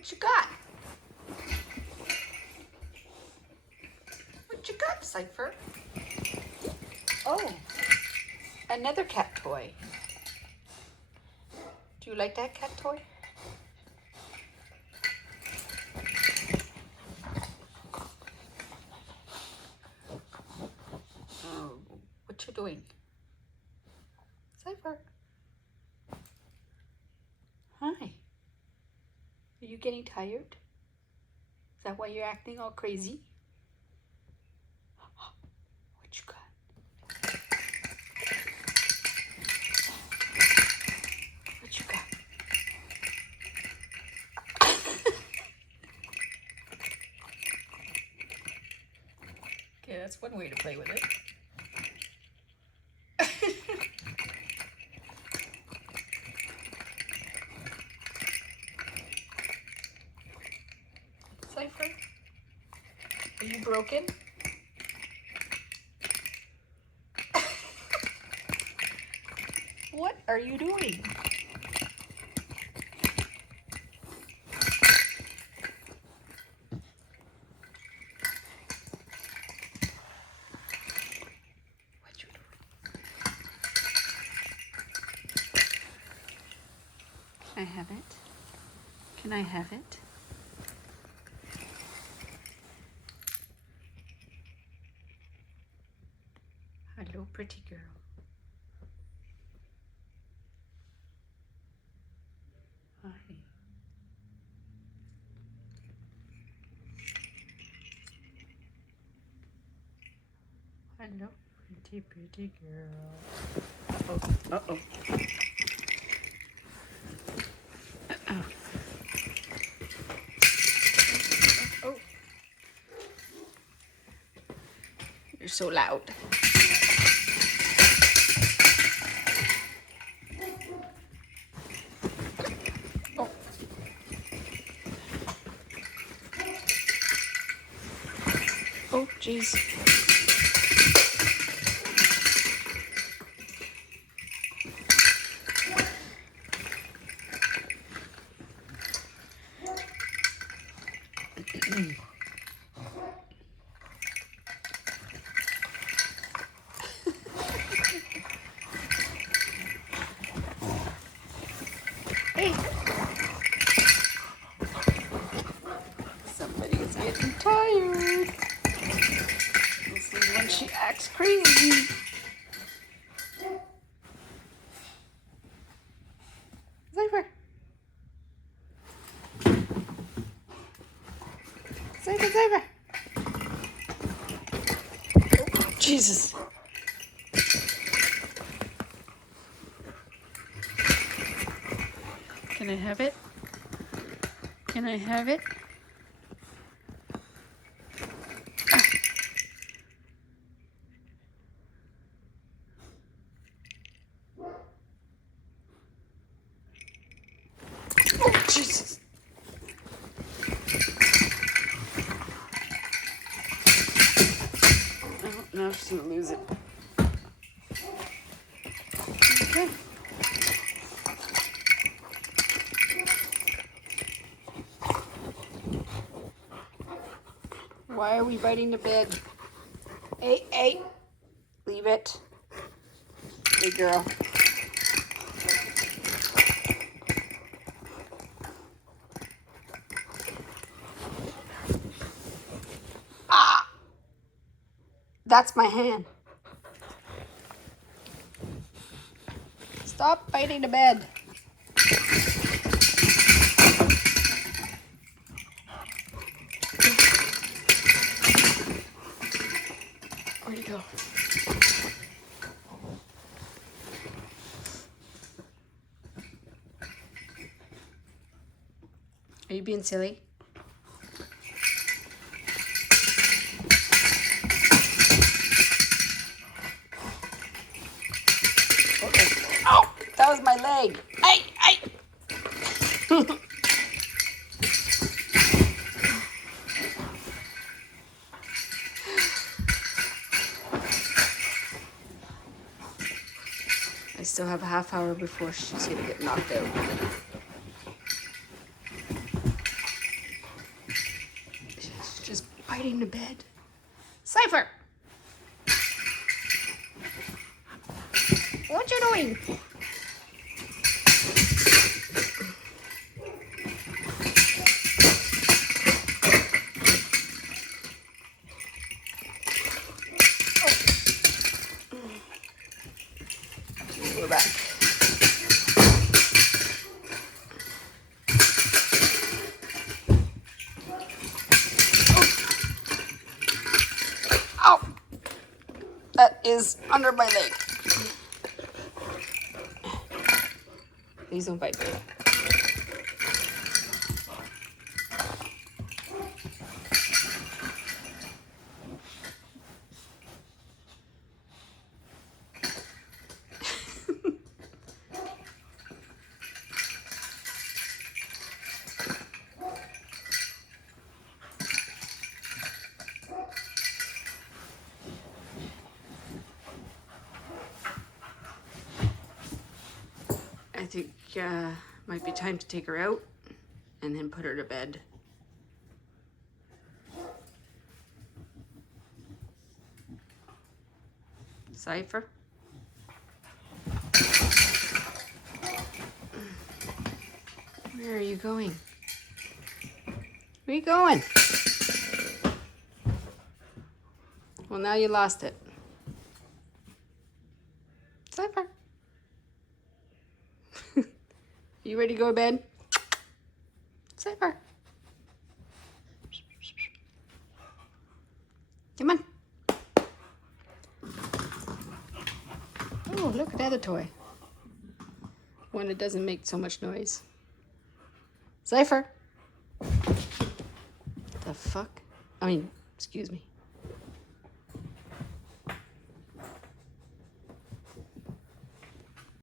What you got? What you got, Cypher? Oh, another cat toy. Do you like that cat toy? Oh, what you doing? Cypher. Hi. Are you getting tired? Is that why you're acting all crazy? What you got? What you got? Okay, that's one way to play with it. Cypher, are you broken? What are you doing? What you doing? Can I have it? Can I have it? Hello, pretty girl. Hi. Hello, pretty girl. Uh-oh, uh-oh. Uh-oh. Oh. You're so loud. Oh. Oh, jeez. Hey. Somebody's getting tired. This is when she acts crazy. Cypher. Cypher, Cypher. Oh, Jesus. Can I have it? Can I have it? Ah. Oh, Jesus. Oh, now she's gonna lose it. Okay. Why are we biting the bed? Hey, hey. Leave it. Good girl. Ah! That's my hand. Stop biting the bed. Where'd he go? Are you being silly? Oh, that was my leg. Ay, ay. I still have a half hour before she's gonna get knocked out. hiding the bed. Cypher! What you doing? We're back. Oh! That is under my leg. Please don't bite me. I think might be time to take her out and then put her to bed. Cypher? Where are you going? Where are you going? Well, now you lost it. Cypher. You ready to go to bed? Cypher. Come on. Oh, look at the other toy. One that doesn't make so much noise. Cypher. The fuck? I mean, excuse me.